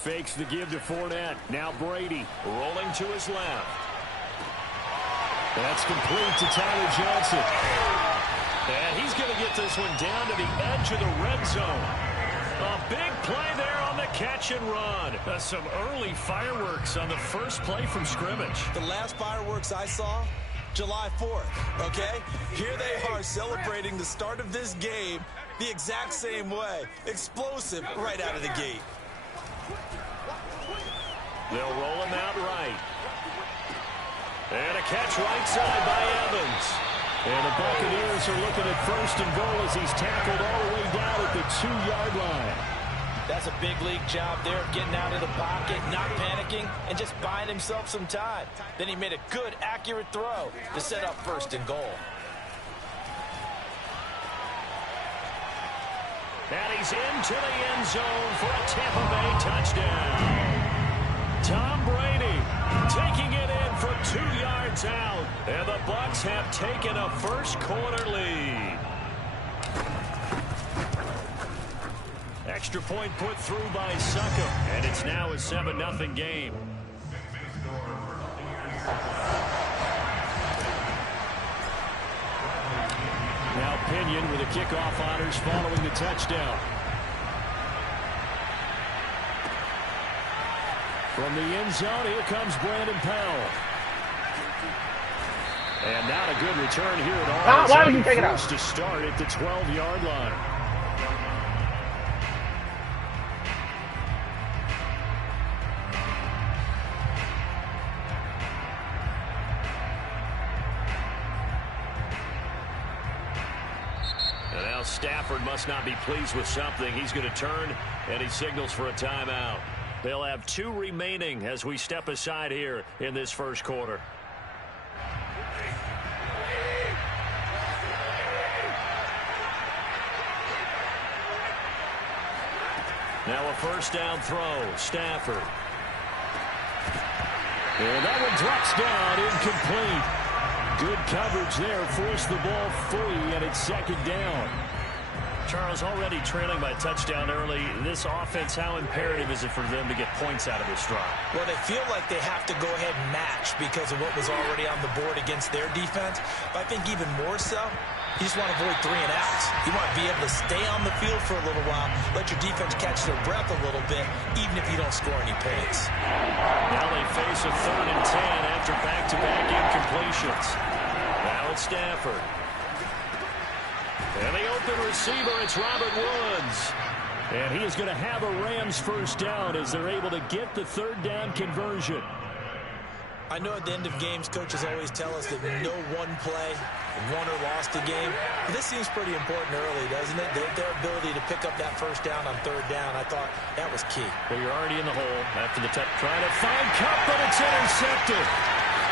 Fakes the give to Fournette. Now Brady rolling to his left. That's complete to Tyler Johnson. And he's going to get this one down to the edge of the red zone. A big play there on the catch and run. Some early fireworks on the first play from scrimmage. The last fireworks I saw, July 4th, okay? Here they are celebrating the start of this game the exact same way. Explosive right out of the gate. They'll roll him out right. And a catch right side by Evans. And the Buccaneers are looking at first and goal as he's tackled all the way down at the 2-yard line. That's a big league job there of getting out of the pocket, not panicking, and just buying himself some time. Then he made a good, accurate throw to set up first and goal. And he's into the end zone for a Tampa Bay touchdown. Tom Brady taking it in from 2 yards out. And the Bucs have taken a first-quarter lead. Extra point put through by Succop. And it's now a 7-0 game. Now Pinion with the kickoff honors following the touchdown. From the end zone, here comes Brandon Powell. And not a good return here at all. Why did you take it out? Forced to start at the 12-yard line. And now Stafford must not be pleased with something. He's going to turn, and he signals for a timeout. They'll have 2 remaining as we step aside here in this first quarter. Now a first down throw. Stafford. And that one drops down, incomplete. Good coverage there. Forced the ball free, and it's second down. Charles, already trailing by a touchdown early. This offense, how imperative is it for them to get points out of this drive? Well, they feel like they have to go ahead and match because of what was already on the board against their defense. But I think even more so, you just want to avoid 3 and outs. You want to be able to stay on the field for a little while, let your defense catch their breath a little bit, even if you don't score any points. Now they face a 3rd and 10 after back-to-back incompletions. Now it's Stafford. And the open receiver, it's Robert Woods. And he is going to have a Rams first down as they're able to get the 3rd down conversion. I know at the end of games, coaches always tell us that no one play won or lost a game. But this seems pretty important early, doesn't it? Their ability to pick up that first down on 3rd down, I thought that was key. Well, you're already in the hole after the trying to find Cup, but it's intercepted.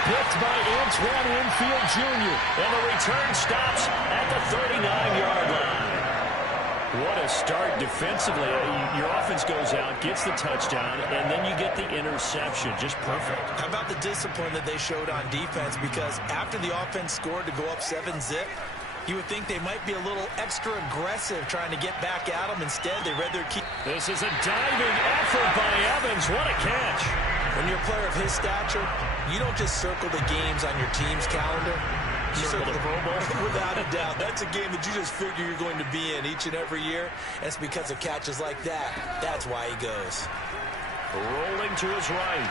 Picked by Antoine Winfield Jr. And the return stops at the 39-yard line. What a start defensively. Your offense goes out, gets the touchdown, and then you get the interception. Just perfect. How about the discipline that they showed on defense? Because after the offense scored to go up 7-zip, you would think they might be a little extra aggressive trying to get back at them. Instead, they read their key. This is a diving effort by Evans. What a catch. When you're a player of his stature, you don't just circle the games on your team's calendar. You circle the Pro Bowl. Without a doubt. That's a game that you just figure you're going to be in each and every year. And it's because of catches like that. That's why he goes. Rolling to his right.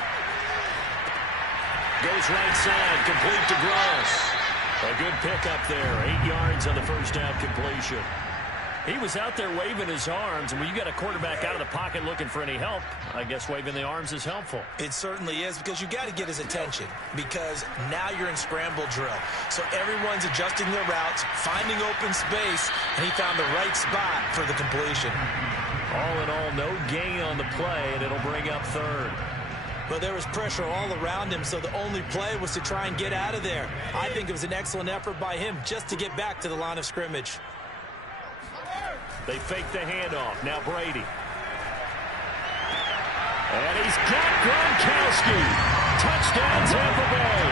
Goes right side. Complete to Gross. A good pickup there. 8 yards on the first down completion. He was out there waving his arms, and when you got a quarterback out of the pocket looking for any help, I guess waving the arms is helpful. It certainly is, because you got to get his attention, because now you're in scramble drill. So everyone's adjusting their routes, finding open space, and he found the right spot for the completion. All in all, no gain on the play, and it'll bring up 3rd. But there was pressure all around him, so the only play was to try and get out of there. I think it was an excellent effort by him just to get back to the line of scrimmage. They fake the handoff. Now Brady. And he's got Gronkowski. Touchdown Tampa Bay.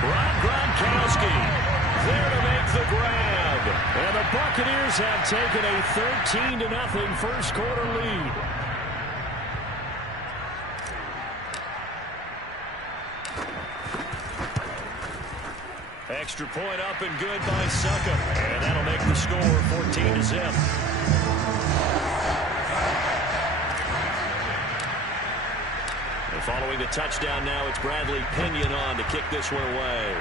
Rob Gronkowski there to make the grab. And the Buccaneers have taken a 13-0 first quarter lead. Extra point up and good by Suckup. And that'll make the score 14-0. And following the touchdown now, it's Bradley Pinion on to kick this one away.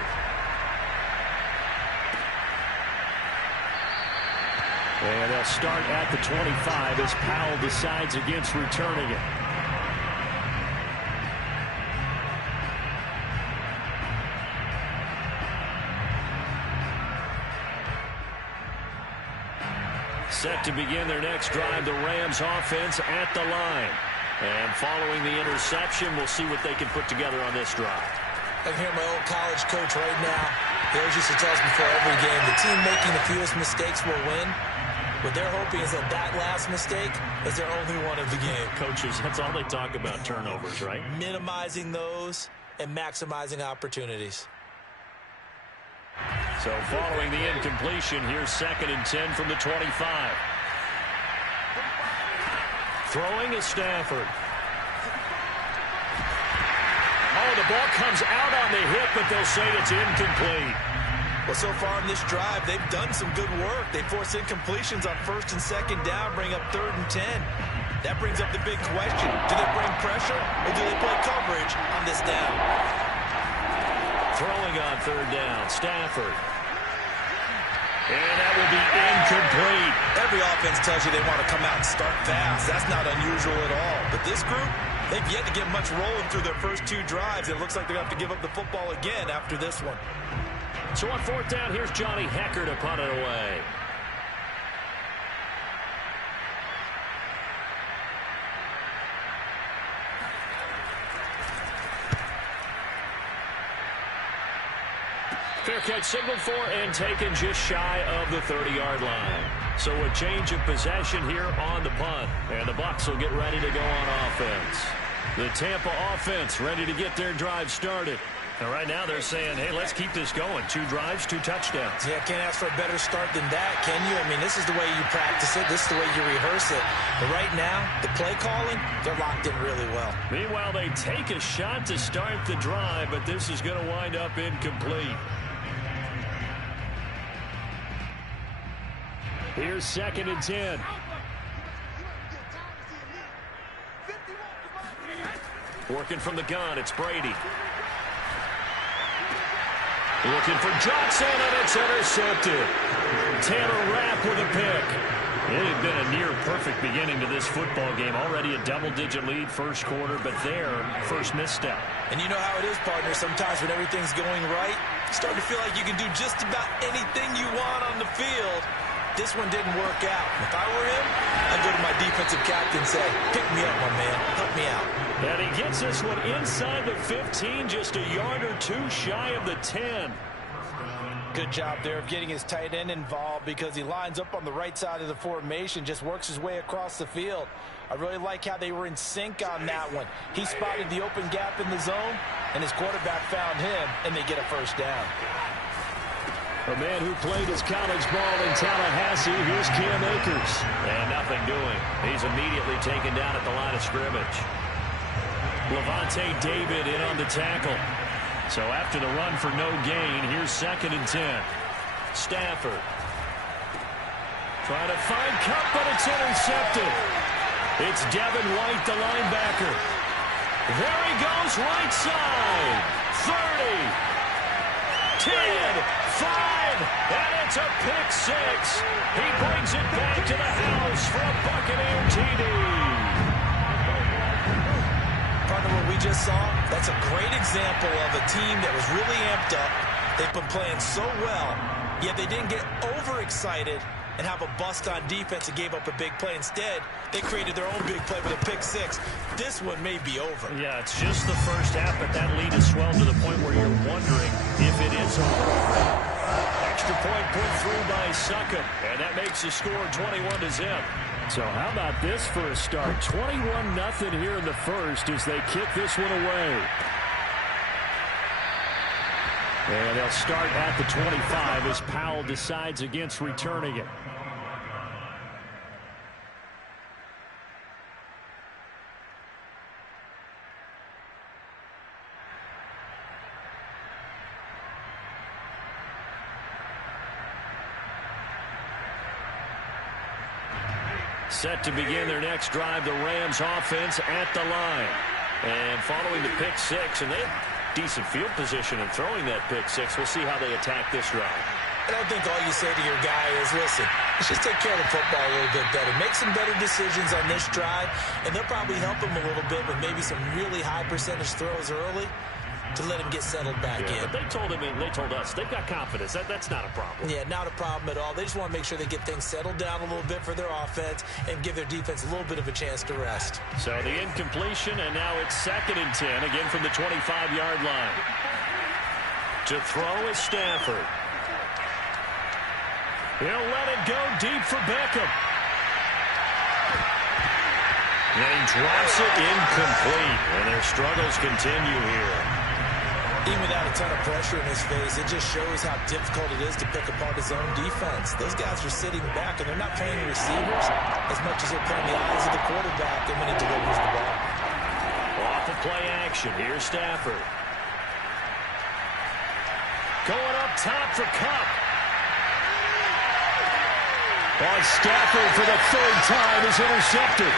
And they'll start at the 25 as Powell decides against returning it. Set to begin their next drive, the Rams offense at the line. And following the interception, we'll see what they can put together on this drive. I can hear my old college coach right now. He always used to tell us before every game, the team making the fewest mistakes will win. What they're hoping is that that last mistake is their only one of the game. Coaches, that's all they talk about, turnovers, right? Minimizing those and maximizing opportunities. So following the incompletion, here's 2nd and 10 from the 25. Throwing is Stafford. Oh, the ball comes out on the hit, but they'll say it's incomplete. Well, so far in this drive, they've done some good work. They force incompletions on 1st and 2nd down, bring up 3rd and 10. That brings up the big question. Do they bring pressure, or do they play coverage on this down? Throwing on 3rd down, Stafford. And that will be incomplete. Every offense tells you they want to come out and start fast. That's not unusual at all. But this group, they've yet to get much rolling through their first 2 drives. It looks like they're going to have to give up the football again after this one. So on 4th down, here's Johnny Hecker to punt it away. Fair catch signaled for and taken just shy of the 30-yard line. So a change of possession here on the punt. And the Bucs will get ready to go on offense. The Tampa offense ready to get their drive started. And right now they're saying, hey, let's keep this going. 2 drives, 2 touchdowns. Yeah, can't ask for a better start than that, can you? I mean, this is the way you practice it. This is the way you rehearse it. But right now, the play calling, they're locked in really well. Meanwhile, they take a shot to start the drive, but this is going to wind up incomplete. Here's 2nd and 10. Working from the gun, it's Brady. Looking for Johnson, and it's intercepted. Tanner Rapp with a pick. It had been a near-perfect beginning to this football game. Already a double-digit lead first quarter, but their first misstep. And you know how it is, partner. Sometimes when everything's going right, you start to feel like you can do just about anything you want on the field. This one didn't work out. If I were him, I'd go to my defensive captain and say, pick me up, my man. Help me out. And he gets this one inside the 15, just a yard or 2 shy of the 10. Good job there of getting his tight end involved because he lines up on the right side of the formation, just works his way across the field. I really like how they were in sync on that one. He spotted the open gap in the zone, and his quarterback found him, and they get a first down. A man who played his college ball in Tallahassee, here's Cam Akers. And nothing doing. He's immediately taken down at the line of scrimmage. Levante David in on the tackle. So after the run for no gain, here's 2nd and 10. Stafford. Trying to find Cup, but it's intercepted. It's Devin White, the linebacker. There he goes, right side. 30. 10. 5. And it's a pick 6. He brings it back to the house for a Buccaneer TD. Partner, what we just saw, that's a great example of a team that was really amped up. They've been playing so well, yet they didn't get overexcited and have a bust on defense and gave up a big play. Instead, they created their own big play with a pick 6. This one may be over. Yeah, it's just the first half, but that lead has swelled to the point where you're wondering if it is over already. Extra point put through by Suckup, and that makes the score 21-0. So how about this for a start? 21-0 here in the first as they kick this one away. And they'll start at the 25 as Powell decides against returning it. set to begin their next drive. The Rams offense at the line. And following the pick six, and they have decent field position in throwing that pick six. We'll see how they attack this drive. And I think all you say to your guy is, listen, let's just take care of the football a little bit better. Make some better decisions on this drive, and they'll probably help him a little bit with maybe some really high percentage throws early to let him get settled back in. But they told him, they told us, they've got confidence. That's not a problem. Yeah, not a problem at all. They just want to make sure they get things settled down a little bit for their offense and give their defense a little bit of a chance to rest. So the incompletion, and now it's 2nd and 10, again from the 25-yard line. To throw is Stafford. He'll let it go deep for Beckham. And he drops it incomplete. And their struggles continue here. Even without a ton of pressure in his face, it just shows how difficult it is to pick apart his own defense. Those guys are sitting back, and they're not playing receivers as much as they're playing the eyes of the quarterback and when he delivers the ball. Off of play action. Here's Stafford. Going up top for Kupp. On Stafford for the 3rd time is intercepted.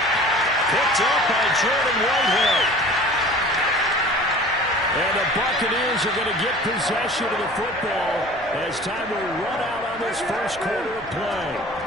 Picked up by Jordan Whitehead. And the Buccaneers are going to get possession of the football as time will run out on this first quarter of play.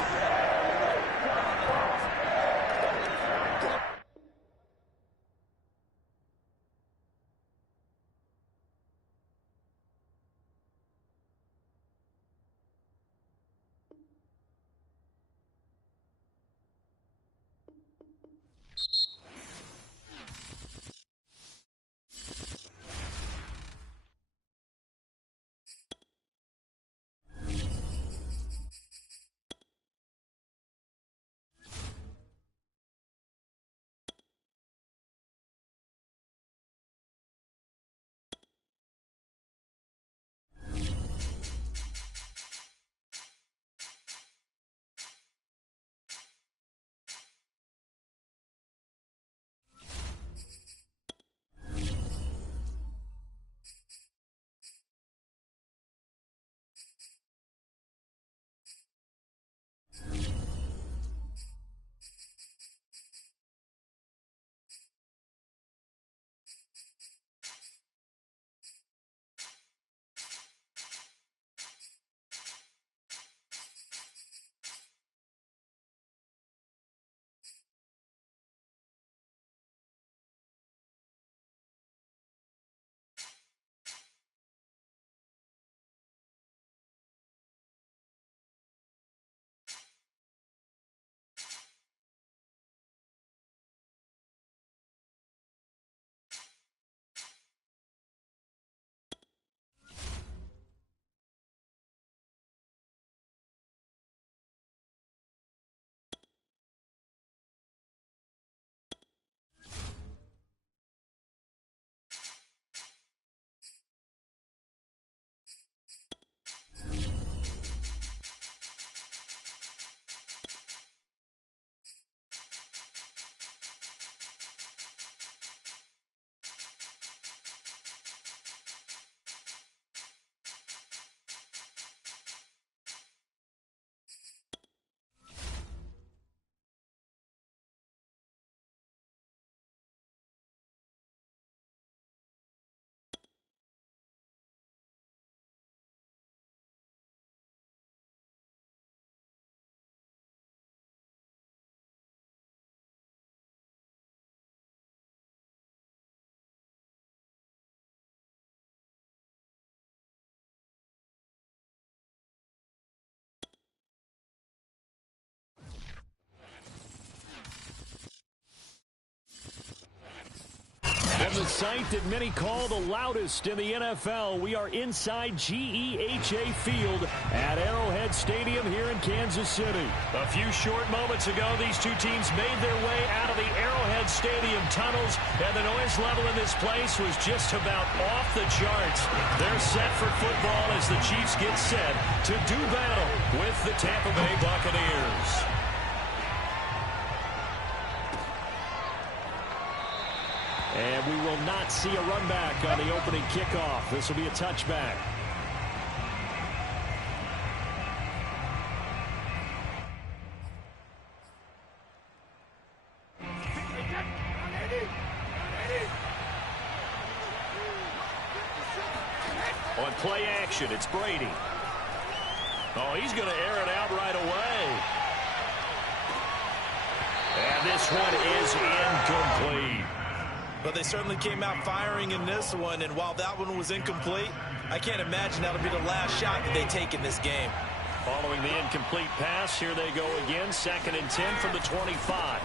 From the site that many call the loudest in the NFL, we are inside GEHA Field at Arrowhead Stadium here in Kansas City. A few short moments ago, these two teams made their way out of the Arrowhead Stadium tunnels, and the noise level in this place was just about off the charts. They're set for football as the Chiefs get set to do battle with the Tampa Bay Buccaneers. And we will not see a run back on the opening kickoff. This will be a touchback. On play action, it's Brady. Oh, he's going to air it out right away. And this one is incomplete. But they certainly came out firing in this one, and while that one was incomplete, I can't imagine that'll be the last shot that they take in this game. Following the incomplete pass, here they go again, 2nd and 10 from the 25.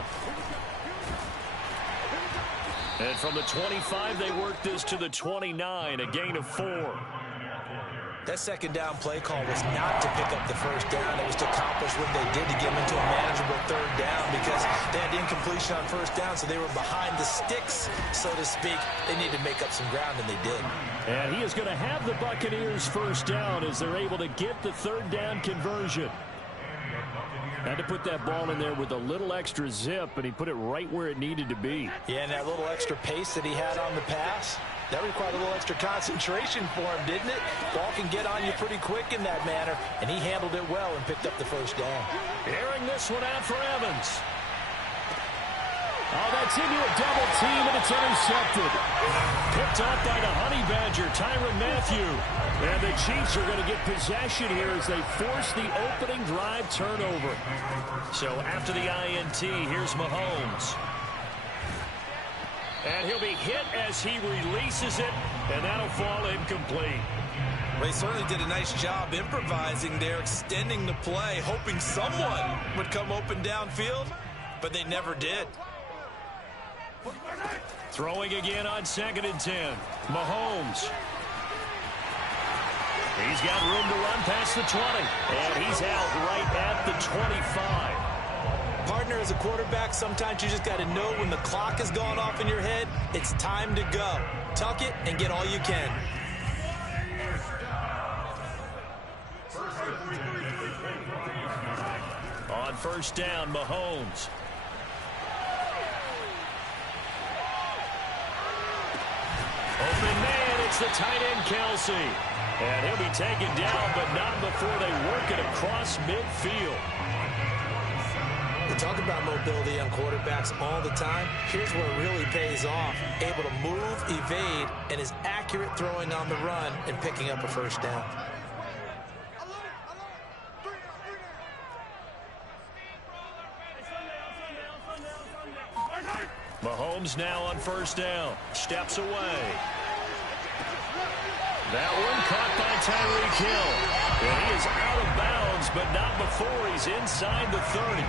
And from the 25, they work this to the 29, a gain of 4. That second down play call was not to pick up the first down. It was to accomplish what they did to get them into a manageable 3rd down because they had incompletion on 1st down, so they were behind the sticks, so to speak. They needed to make up some ground, and they did. And he is going to have the Buccaneers 1st down as they're able to get the 3rd down conversion. Had to put that ball in there with a little extra zip, and he put it right where it needed to be. Yeah, and that little extra pace that he had on the pass, that required a little extra concentration for him, didn't it? Ball can get on you pretty quick in that manner, and he handled it well and picked up the 1st down. Airing this one out for Evans. Oh, that's into a double team, and it's intercepted. Picked off by the Honey Badger, Tyrann Mathieu. And the Chiefs are going to get possession here as they force the opening drive turnover. So after the INT, here's Mahomes. And he'll be hit as he releases it, and that'll fall incomplete. Well, he certainly did a nice job improvising there, extending the play, hoping someone would come open downfield, but they never did. Throwing again on 2nd and 10. Mahomes. He's got room to run past the 20. And he's out right at the 25. Partner, as a quarterback, sometimes you just got to know when the clock has gone off in your head, it's time to go. Tuck it and get all you can. On 1st down, Mahomes. Open man, it's the tight end, Kelsey. And he'll be taken down, but not before they work it across midfield. We talk about mobility on quarterbacks all the time. Here's where it really pays off. Able to move, evade, and is accurate throwing on the run and picking up a 1st down. Mahomes now on 1st down. Steps away. That one caught by Tyreek Hill. And he is out of bounds, but not before he's inside the 30.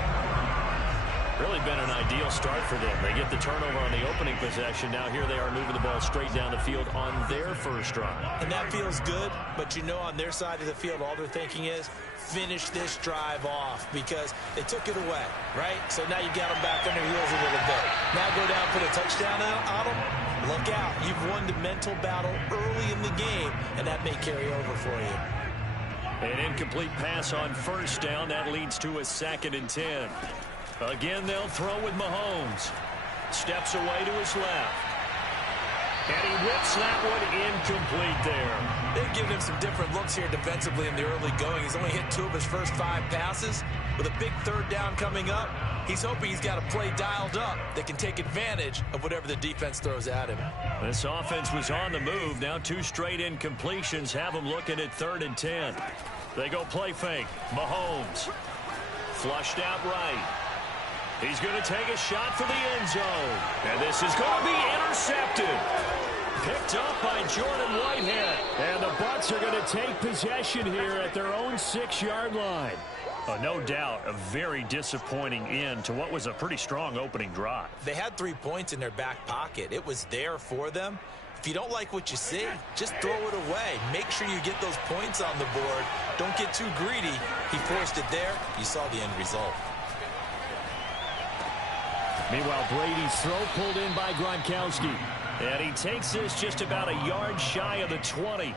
Really been an ideal start for them. They get the turnover on the opening possession. Now here they are moving the ball straight down the field on their 1st drive. And that feels good, but you know on their side of the field, all they're thinking is, finish this drive off because they took it away, right? So now you got them back on their heels a little bit. Now go down, put a touchdown on them. Look out. You've won the mental battle early in the game, and that may carry over for you. An incomplete pass on 1st down. That leads to a 2nd and 10. Again, they'll throw with Mahomes. Steps away to his left. And he whips that one incomplete there. They've given him some different looks here defensively in the early going. He's only hit 2 of his first 5 passes. With a big 3rd down coming up, he's hoping he's got a play dialed up that can take advantage of whatever the defense throws at him. This offense was on the move. Now 2 straight incompletions have them looking at 3rd and 10. They go play fake. Mahomes. Flushed out right. He's going to take a shot for the end zone. And this is going to be intercepted. Picked up by Jordan Whitehead. And the Bucs are going to take possession here at their own 6-yard line. No doubt a very disappointing end to what was a pretty strong opening drive. They had 3 points in their back pocket. It was there for them. If you don't like what you see, just throw it away. Make sure you get those points on the board. Don't get too greedy. He forced it there. You saw the end result. Meanwhile, Brady's throw pulled in by Gronkowski. And he takes this just about a yard shy of the 20.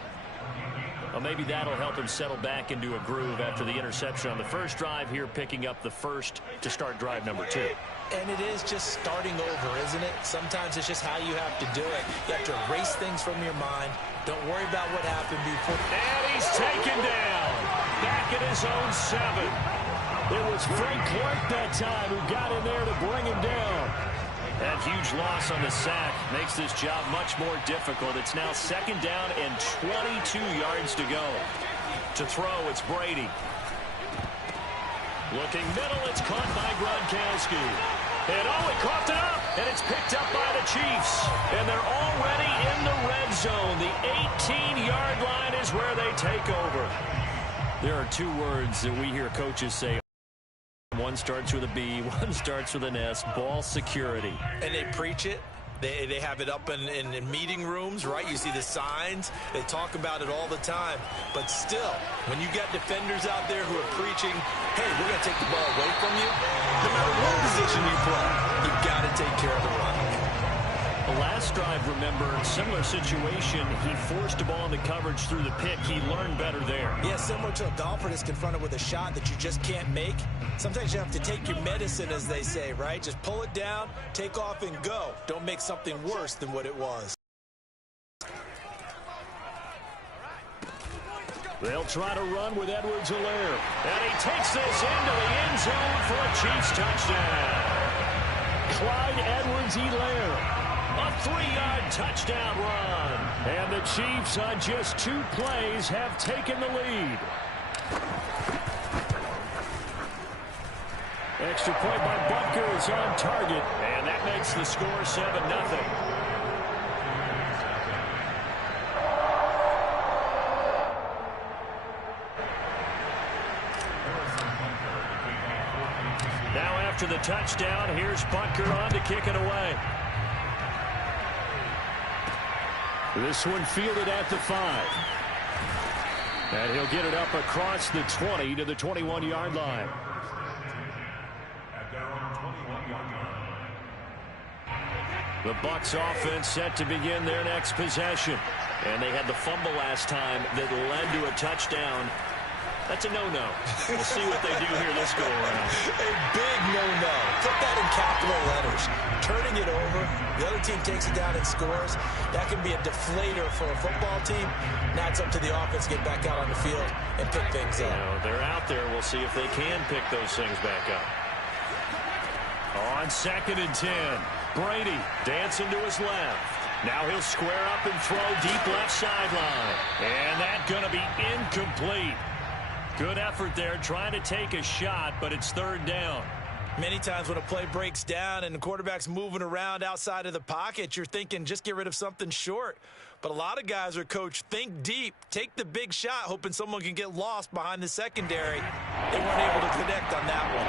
Well, maybe that'll help him settle back into a groove after the interception on the 1st drive here, picking up the 1st to start drive number 2. And it is just starting over, isn't it? Sometimes it's just how you have to do it. You have to erase things from your mind. Don't worry about what happened before. And he's taken down. Back at his own 7. It was Frank Clark that time who got in there to bring him down. That huge loss on the sack makes this job much more difficult. It's now 2nd down and 22 yards to go. To throw, it's Brady. Looking middle, it's caught by Gronkowski. And he coughed it up, and it's picked up by the Chiefs. And they're already in the red zone. The 18-yard line is where they take over. There are 2 words that we hear coaches say. One starts with a B, one starts with an S, ball security. And they preach it. They have it up in meeting rooms, right? You see the signs. They talk about it all the time. But still, when you got defenders out there who are preaching, hey, we're going to take the ball away from you, no matter what position you play, you've got to take care of the run. The last drive, remember, similar situation. He forced a ball in the coverage through the pick. He learned better there. Yeah, similar to a golfer that's confronted with a shot that you just can't make. Sometimes you have to take your medicine, as they say, right? Just pull it down, take off, and go. Don't make something worse than what it was. They'll try to run with Edwards-Helaire. And he takes this into the end zone for a Chiefs touchdown. Clyde Edwards-Helaire. A 3-yard touchdown run. And the Chiefs on just 2 plays have taken the lead. Extra point by Butker is on target. And that makes the score 7-0. Now after the touchdown, here's Butker on to kick it away. This one fielded at the 5. And he'll get it up across the 20 to the 21-yard line. The Bucs offense set to begin their next possession. And they had the fumble last time that led to a touchdown. That's a no-no. We'll see what they do here this go-around. A big no-no. Put that in capital letters. Turning it over, the other team takes it down and scores. That can be a deflator for a football team. Now it's up to the offense to get back out on the field and pick things up. They're out there. We'll see if they can pick those things back up. On 2nd and 10, Brady dancing to his left. Now he'll square up and throw deep left sideline. And that's going to be incomplete. Good effort there, trying to take a shot, but it's 3rd down. Many times when a play breaks down and the quarterback's moving around outside of the pocket, you're thinking just get rid of something short. But a lot of guys are coached, think deep, take the big shot, hoping someone can get lost behind the secondary. They weren't able to connect on that one.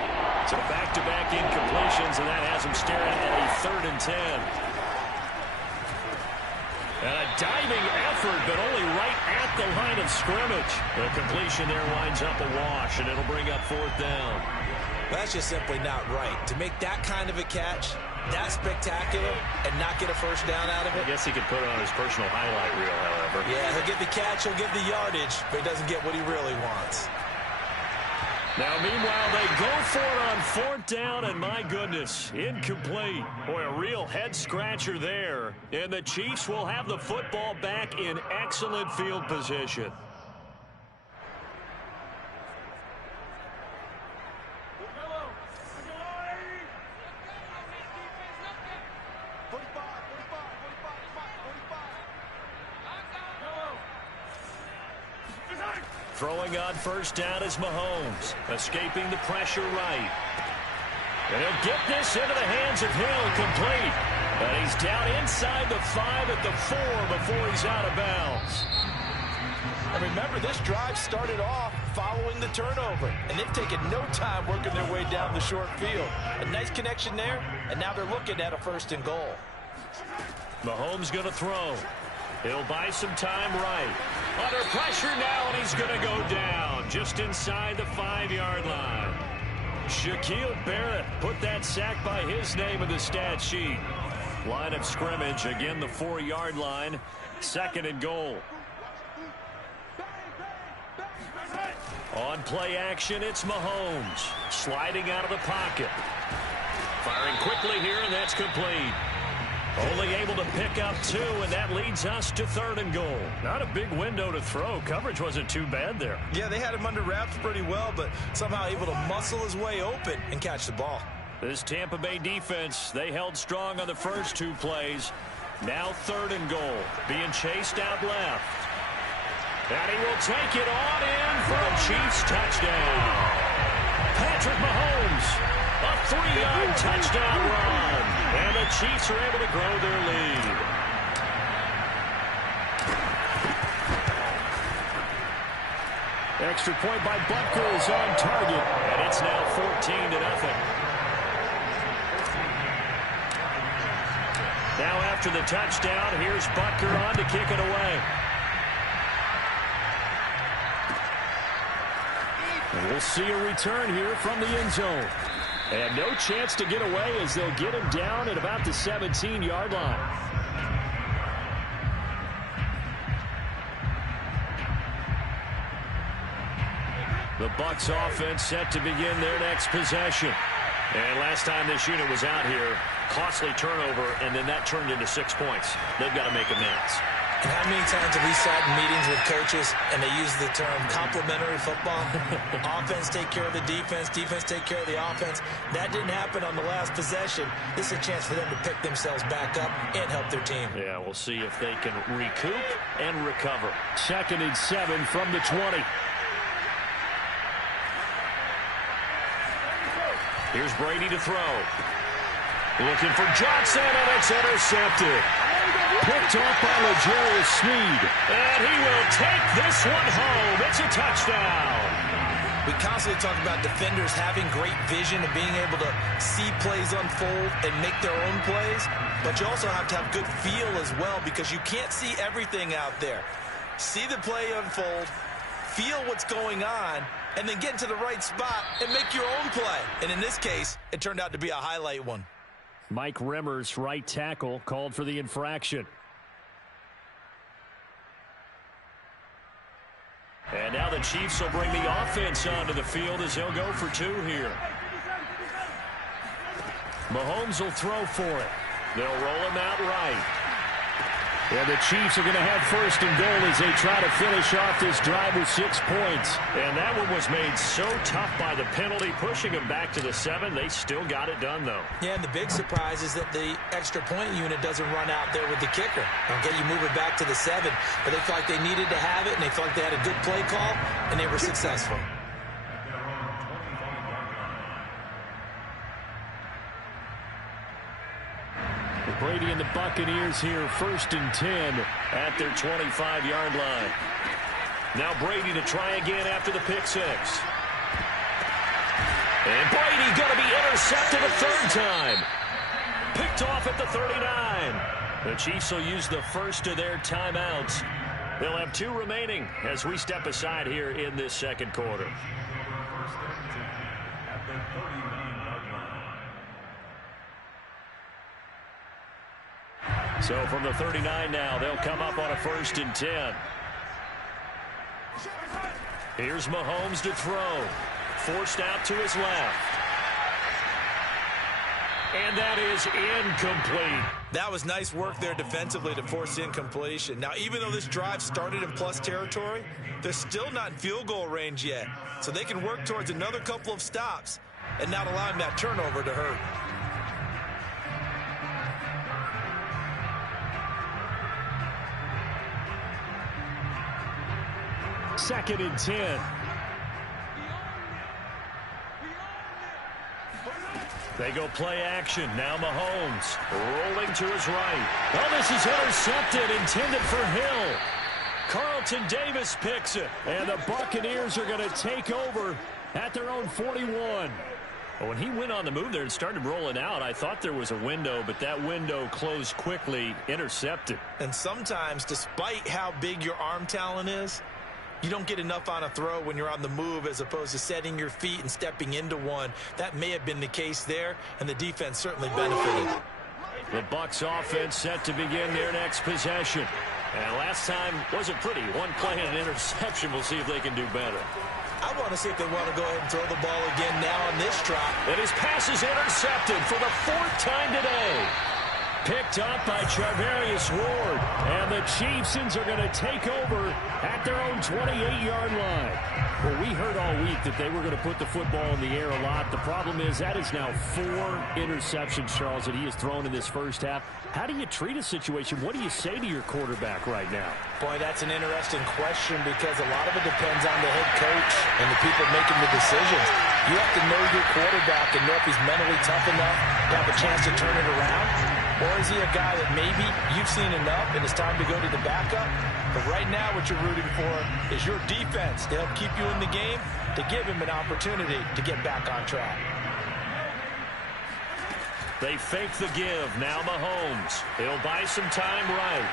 So back-to-back incompletions, and that has them staring at a 3rd and 10. And a diving effort, but only right at the line of scrimmage. The completion there winds up a wash, and it'll bring up 4th down. That's just simply not right. To make that kind of a catch, that spectacular, and not get a first down out of it. I guess he could put it on his personal highlight reel, however. Yeah, he'll get the catch, he'll get the yardage, but he doesn't get what he really wants. Now, meanwhile, they go for it on 4th down, and my goodness, incomplete. Boy, a real head-scratcher there. And the Chiefs will have the football back in excellent field position. Throwing on 1st down is Mahomes, escaping the pressure right. And he'll get this into the hands of Hill, complete. And he's down inside the 5 at the 4 before he's out of bounds. And remember, this drive started off following the turnover, and they've taken no time working their way down the short field. A nice connection there, and now they're looking at a 1st and goal. Mahomes going to throw. He'll buy some time right. Under pressure now, and he's going to go down just inside the 5-yard line. Shaquille Barrett put that sack by his name in the stat sheet. Line of scrimmage, again the 4-yard line. 2nd and goal. On play action, it's Mahomes. Sliding out of the pocket. Firing quickly here, and that's complete. Only able to pick up 2, and that leads us to 3rd and goal. Not a big window to throw. Coverage wasn't too bad there. Yeah, they had him under wraps pretty well, but somehow able to muscle his way open and catch the ball. This Tampa Bay defense, they held strong on the first 2 plays. Now 3rd and goal, being chased out left. And he will take it on in for a Chiefs touchdown. Patrick Mahomes, a 3-yard touchdown run. And the Chiefs are able to grow their lead. Extra point by Butker is on target. And it's now 14-0. Now after the touchdown, here's Butker on to kick it away. And we'll see a return here from the end zone. And no chance to get away as they'll get him down at about the 17-yard line. The Bucs offense set to begin their next possession. And last time this unit was out here, costly turnover, and then that turned into 6 points. They've got to make amends. And how many times have we sat in meetings with coaches and they use the term complementary football? Offense take care of the defense, defense take care of the offense. That didn't happen on the last possession. This is a chance for them to pick themselves back up and help their team. Yeah, we'll see if they can recoup and recover. 2nd and 7 from the 20. Here's Brady to throw. Looking for Johnson, and it's intercepted. Picked off by L'Jarius Sneed. And he will take this one home. It's a touchdown. We constantly talk about defenders having great vision and being able to see plays unfold and make their own plays. But you also have to have good feel as well because you can't see everything out there. See the play unfold, feel what's going on, and then get to the right spot and make your own play. And in this case, it turned out to be a highlight one. Mike Remmers, right tackle, called for the infraction. And now the Chiefs will bring the offense onto the field as they'll go for 2 here. Mahomes will throw for it. They'll roll him out right. And the Chiefs are going to have 1st and goal as they try to finish off this drive with 6 points. And that one was made so tough by the penalty, pushing them back to the 7. They still got it done, though. Yeah, and the big surprise is that the extra point unit doesn't run out there with the kicker. Okay, you move it back to the 7, but they felt like they needed to have it, and they felt like they had a good play call, and they were successful. Brady and the Buccaneers here, 1st and 10 at their 25-yard line. Now Brady to try again after the pick 6. And Brady going to be intercepted a 3rd time. Picked off at the 39. The Chiefs will use the first of their timeouts. They'll have 2 remaining as we step aside here in this 2nd quarter. So from the 39 now, they'll come up on a 1st and 10. Here's Mahomes to throw. Forced out to his left. And that is incomplete. That was nice work there defensively to force incompletion. Now, even though this drive started in plus territory, they're still not in field goal range yet. So they can work towards another couple of stops and not allowing that turnover to hurt. 2nd and 10. They go play action. Now Mahomes rolling to his right. Oh, this is intercepted, intended for Hill. Carlton Davis picks it, and the Buccaneers are going to take over at their own 41. When he went on the move there and started rolling out, I thought there was a window, but that window closed quickly, intercepted. And sometimes, despite how big your arm talent is, you don't get enough on a throw when you're on the move as opposed to setting your feet and stepping into one. That may have been the case there, and the defense certainly benefited. The Bucs offense set to begin their next possession. And last time wasn't pretty. One play and an interception. We'll see if they can do better. I want to see if they want to go ahead and throw the ball again now on this drive. And his pass is intercepted for the 4th time today. Picked up by Charvarius Ward. And the Chiefs are going to take over at their own 28-yard line. Well, we heard all week that they were going to put the football in the air a lot. The problem is that is now 4 interceptions, Charles, that he has thrown in this first half. How do you treat a situation? What do you say to your quarterback right now? Boy, that's an interesting question because a lot of it depends on the head coach and the people making the decisions. You have to know your quarterback and know if he's mentally tough enough to have a chance to turn it around. Or is he a guy that maybe you've seen enough and it's time to go to the backup? But right now what you're rooting for is your defense to help keep you in the game, to give him an opportunity to get back on track. They fake the give. Now Mahomes. He'll buy some time right.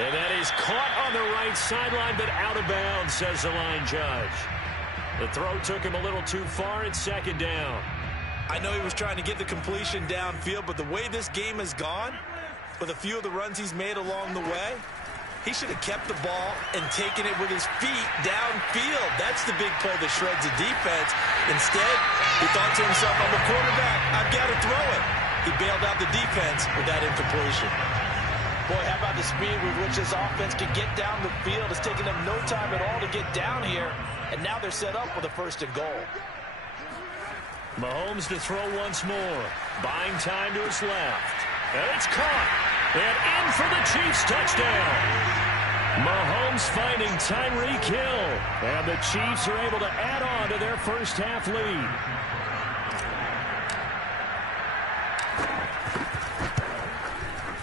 And that is caught on the right sideline, but out of bounds, says the line judge. The throw took him a little too far. It's second down. I know he was trying to get the completion downfield, but the way this game has gone, with a few of the runs he's made along the way, he should have kept the ball and taken it with his feet downfield. That's the big play that shreds the defense. Instead, he thought to himself, I'm a quarterback, I've got to throw it. He bailed out the defense with that incompletion. Boy, how about the speed with which this offense can get down the field? It's taken them no time at all to get down here, and now they're set up with a 1st and goal. Mahomes to throw once more. Buying time to his left. And it's caught. And in for the Chiefs touchdown. Mahomes finding Tyreek Hill. And the Chiefs are able to add on to their first half lead.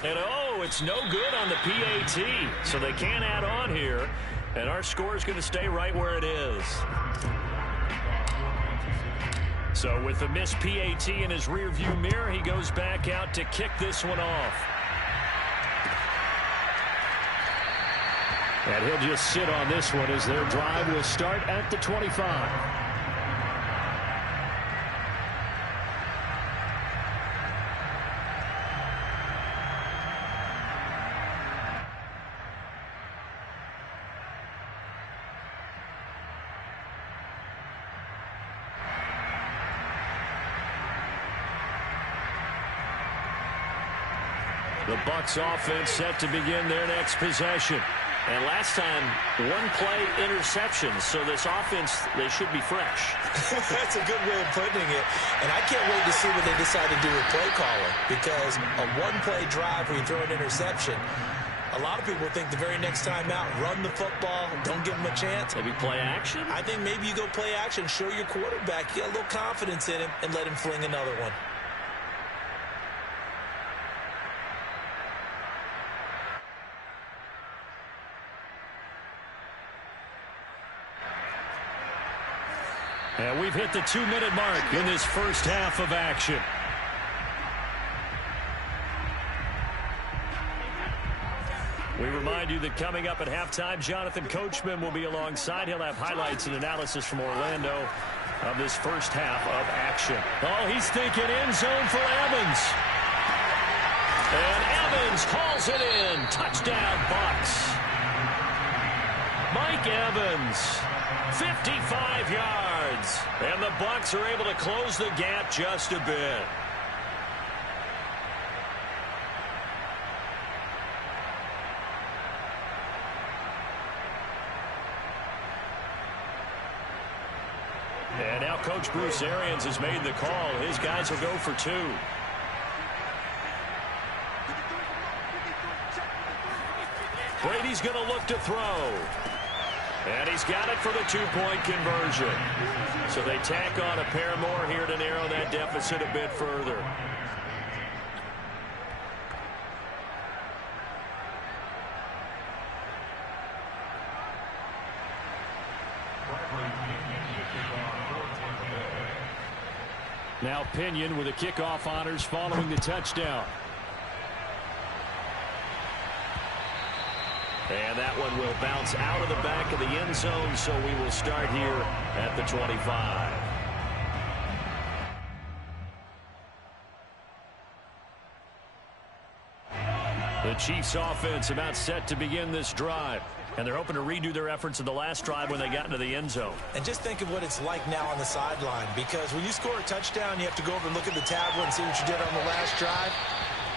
And oh, it's no good on the PAT. So they can't add on here. And our score is going to stay right where it is. So with the missed PAT in his rearview mirror, he goes back out to kick this one off. And he'll just sit on this one as their drive will start at the 25. The Bucs offense set to begin their next possession. And last time, 1-play interception. So this offense, they should be fresh. That's a good way of putting it. And I can't wait to see what they decide to do with play calling. Because a 1-play drive where you throw an interception, a lot of people think the very next time out, run the football, don't give them a chance. Maybe play action? I think maybe you go play action, show your quarterback, get a little confidence in him, and let him fling another one. And we've hit the 2-minute mark in this first half of action. We remind you that coming up at halftime, Jonathan Coachman will be alongside. He'll have highlights and analysis from Orlando of this first half of action. Oh, he's thinking end zone for Evans. And Evans hauls it in. Touchdown, Bucs. Mike Evans, 55 yards. And the Bucs are able to close the gap just a bit. And now Coach Bruce Arians has made the call. His guys will go for 2. Brady's going to look to throw. And he's got it for the 2-point conversion. So they tack on a pair more here to narrow that deficit a bit further. Now Pinion with the kickoff honors following the touchdown. And that one will bounce out of the back of the end zone, so we will start here at the 25. The Chiefs offense about set to begin this drive. And they're hoping to redo their efforts in the last drive when they got into the end zone. And just think of what it's like now on the sideline, because when you score a touchdown, you have to go over and look at the tablet and see what you did on the last drive.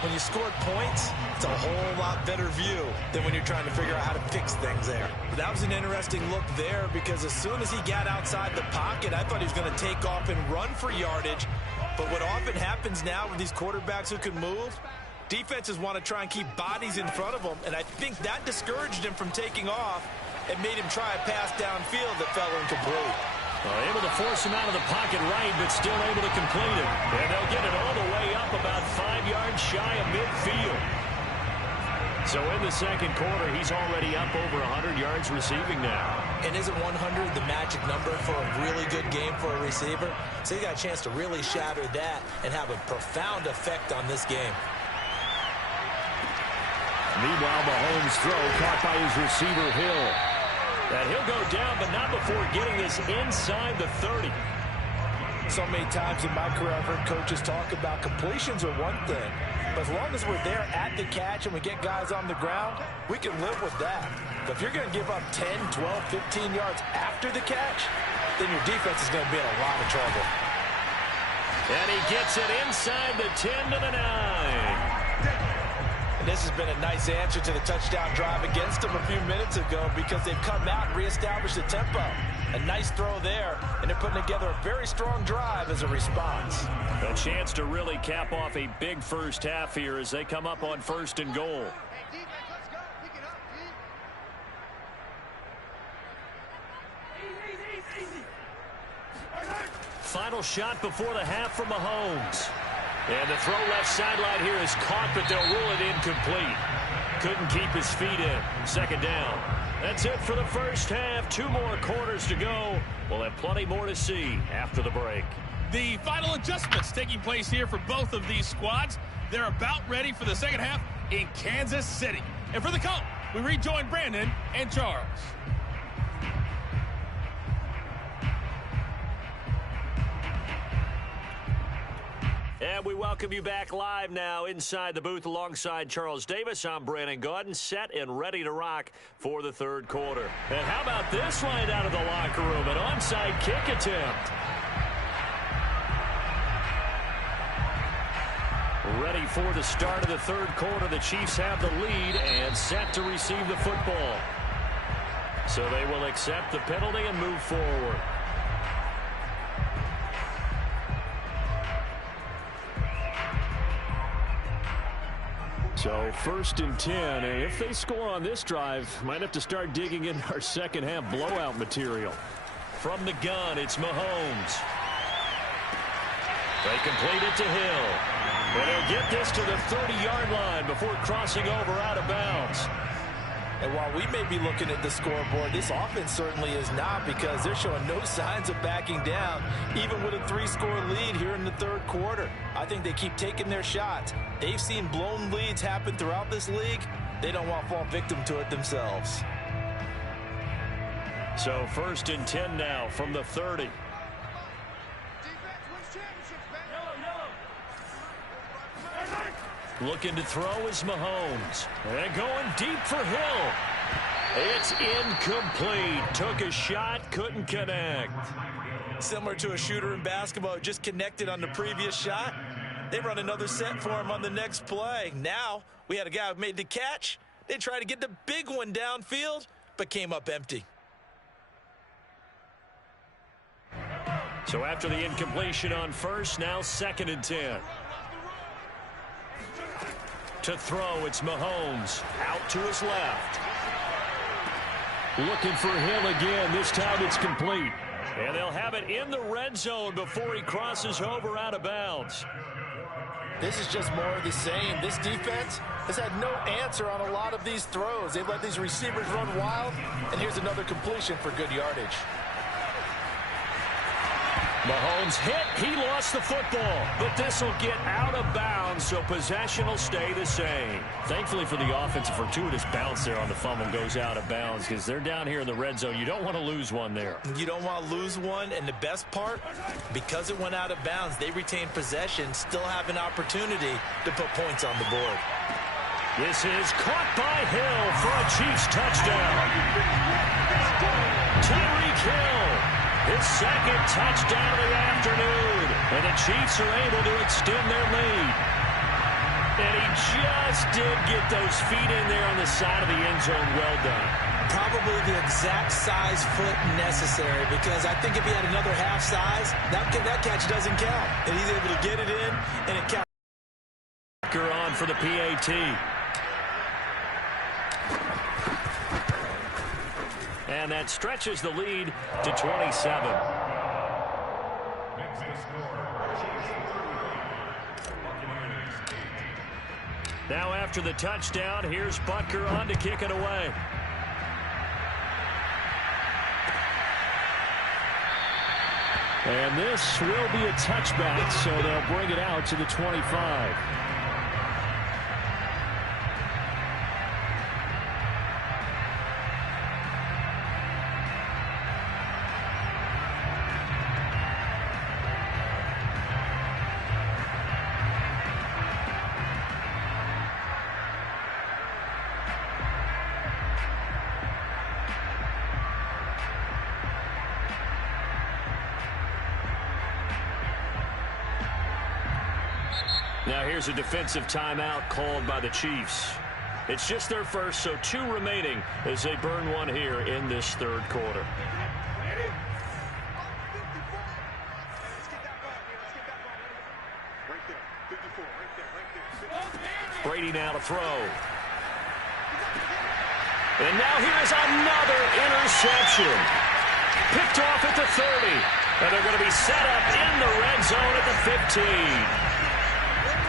When you scored points, it's a whole lot better view than when you're trying to figure out how to fix things there. But that was an interesting look there because as soon as he got outside the pocket, I thought he was going to take off and run for yardage. But what often happens now with these quarterbacks who can move, defenses want to try and keep bodies in front of them, and I think that discouraged him from taking off and made him try a pass downfield that fell incomplete. Able to force him out of the pocket right, but still able to complete it. And they'll get it all the way up about 5 yards shy of midfield. So in the second quarter, he's already up over 100 yards receiving now. And isn't 100 the magic number for a really good game for a receiver? So he got a chance to really shatter that and have a profound effect on this game. Meanwhile, Mahomes' throw caught by his receiver, Hill. And he'll go down, but not before getting this inside the 30. So many times in my career, I've heard coaches talk about completions are one thing. But as long as we're there at the catch and we get guys on the ground, we can live with that. But if you're going to give up 10, 12, 15 yards after the catch, then your defense is going to be in a lot of trouble. And he gets it inside the 10 to the 9. And this has been a nice answer to the touchdown drive against them a few minutes ago because they've come out and reestablished the tempo. A nice throw there, and they're putting together a very strong drive as a response. A chance to really cap off a big first half here as they come up on 1st and goal. Final shot before the half from Mahomes. And the throw left sideline here is caught, but they'll rule it incomplete. Couldn't keep his feet in. Second down. That's it for the first half. 2 more quarters to go. We'll have plenty more to see after the break. The final adjustments taking place here for both of these squads. They're about ready for the second half in Kansas City. And for the count, we rejoin Brandon and Charles. And we welcome you back live now inside the booth alongside Charles Davis. I'm Brandon Gaudin, set and ready to rock for the third quarter. And how about this right out of the locker room? An onside kick attempt. Ready for the start of the third quarter. The Chiefs have the lead and set to receive the football. So they will accept the penalty and move forward. So 1st and 10, and if they score on this drive, might have to start digging in our second half blowout material. From the gun, it's Mahomes. They complete it to Hill. And he'll get this to the 30-yard line before crossing over out of bounds. And while we may be looking at the scoreboard, this offense certainly is not because they're showing no signs of backing down, even with a 3-score lead here in the third quarter. I think they keep taking their shots. They've seen blown leads happen throughout this league. They don't want to fall victim to it themselves. So 1st and 10 now from the 30. Looking to throw is Mahomes. And going deep for Hill. It's incomplete. Took a shot, couldn't connect. Similar to a shooter in basketball who just connected on the previous shot. They run another set for him on the next play. Now we had a guy who made the catch. They tried to get the big one downfield, but came up empty. So after the incompletion on 1st, now 2nd and 10. To throw, it's Mahomes. Out to his left. Looking for Hill again. This time it's complete. And they'll have it in the red zone before he crosses over out of bounds. This is just more of the same. This defense has had no answer on a lot of these throws. They've let these receivers run wild, and here's another completion for good yardage. Mahomes hit. He lost the football. But this will get out of bounds, so possession will stay the same. Thankfully for the offense, a fortuitous bounce there on the fumble goes out of bounds because they're down here in the red zone. You don't want to lose one there. You don't want to lose one, and the best part, because it went out of bounds, they retain possession, still have an opportunity to put points on the board. This is caught by Hill for a Chiefs touchdown. Tyreek Hill. His second touchdown of the afternoon. And the Chiefs are able to extend their lead. And he just did get those feet in there on the side of the end zone. Well done. Probably the exact size foot necessary, because I think if he had another half size, that catch doesn't count. And he's able to get it in, and it counts. On for the PAT. And that stretches the lead to 27. Now after the touchdown, here's Butker on to kick it away. And this will be a touchback, so they'll bring it out to the 25. Now here's a defensive timeout called by the Chiefs. It's just their first, so 2 remaining as they burn one here in this third quarter. Brady now to throw. And now here's another interception. Picked off at the 30. And they're going to be set up in the red zone at the 15.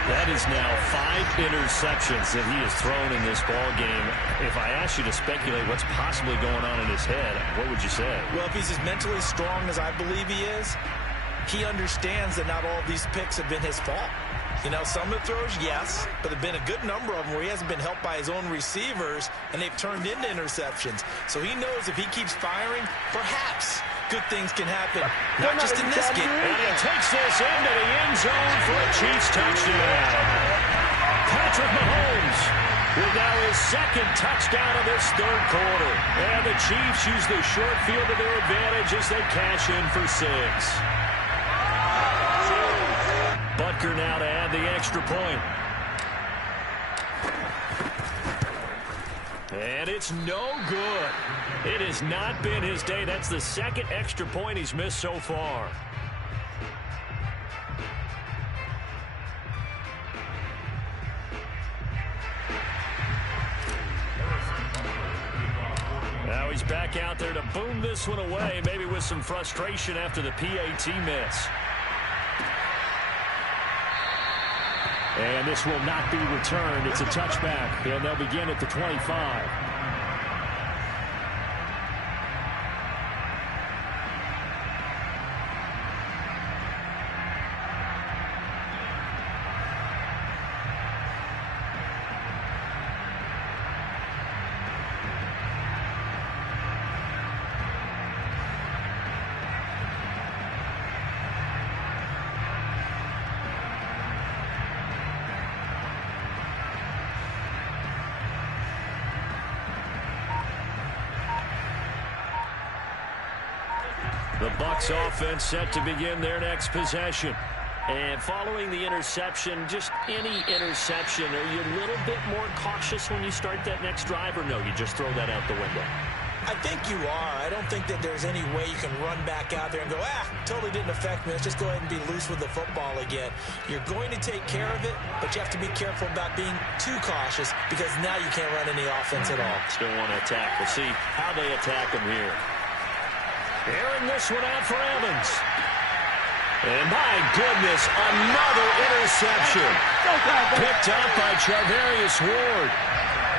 That is now 5 interceptions that he has thrown in this ball game. If I asked you to speculate what's possibly going on in his head, what would you say? Well, if he's as mentally strong as I believe he is, he understands that not all of these picks have been his fault. You know, some of the throws, yes, but there have been a good number of them where he hasn't been helped by his own receivers, and they've turned into interceptions. So he knows if he keeps firing, perhaps good things can happen, not just in this game. And he takes this into the end zone for a Chiefs touchdown. Patrick Mahomes with now his 2nd touchdown of this third quarter. And the Chiefs use the short field to their advantage as they cash in for 6. Butker now to add the extra point. And it's no good. It has not been his day. That's the 2nd extra point he's missed so far. Now he's back out there to boom this one away, maybe with some frustration after the PAT miss. And this will not be returned. It's a touchback, and they'll begin at the 25. The Bucs offense set to begin their next possession. And following the interception, just any interception, are you a little bit more cautious when you start that next drive, or no, you just throw that out the window? I think you are. I don't think that there's any way you can run back out there and go, totally didn't affect me. Let's just go ahead and be loose with the football again. You're going to take care of it, but you have to be careful about being too cautious, because now you can't run any offense at all. Still want to attack. We'll see how they attack him here. Airing this one out for Evans. And my goodness, another interception. Picked up by Charvarius Ward.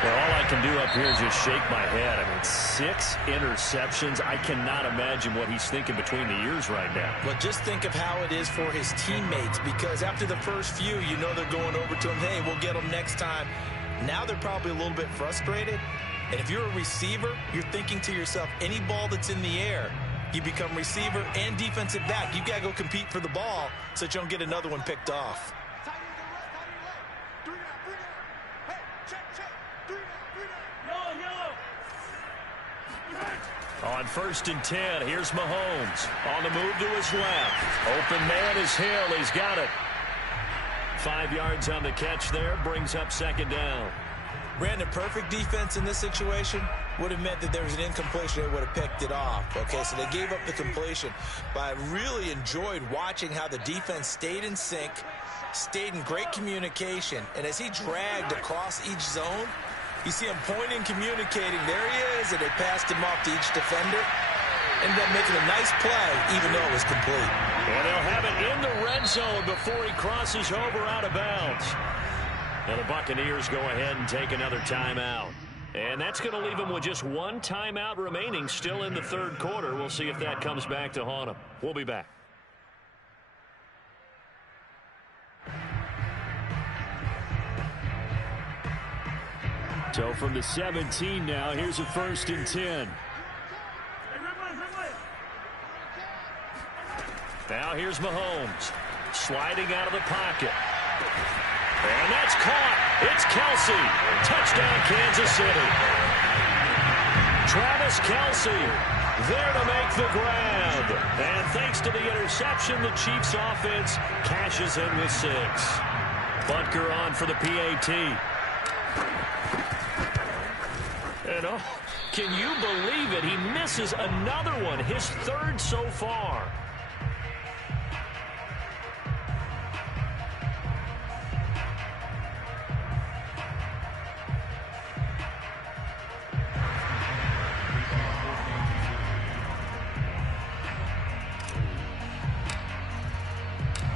Well, all I can do up here is just shake my head. I mean, 6 interceptions. I cannot imagine what he's thinking between the ears right now. But just think of how it is for his teammates, because after the first few, you know they're going over to him, hey, we'll get them next time. Now they're probably a little bit frustrated. And if you're a receiver, you're thinking to yourself, any ball that's in the air, you become receiver and defensive back. You got to go compete for the ball so that you don't get another one picked off. On 1st and 10, here's Mahomes. On the move to his left. Open man is Hill. He's got it. 5 yards on the catch there. Brings up second down. Brandon, perfect defense in this situation would have meant that there was an incompletion. They would have picked it off. Okay, so they gave up the completion. But I really enjoyed watching how the defense stayed in sync, stayed in great communication. And as he dragged across each zone, you see him pointing, communicating. There he is, and they passed him off to each defender. Ended up making a nice play, even though it was complete. And they'll have it in the red zone before he crosses over out of bounds. And the Buccaneers go ahead and take another timeout. And that's going to leave them with just one timeout remaining still in the third quarter. We'll see if that comes back to haunt them. We'll be back. So from the 17 now, here's a 1st and 10. Now here's Mahomes sliding out of the pocket. And that's caught. It's Kelsey. Touchdown, Kansas City. Travis Kelsey there to make the grab. And thanks to the interception, the Chiefs offense cashes in with 6. Butker on for the PAT. And oh, can you believe it? He misses another one, his 3rd so far.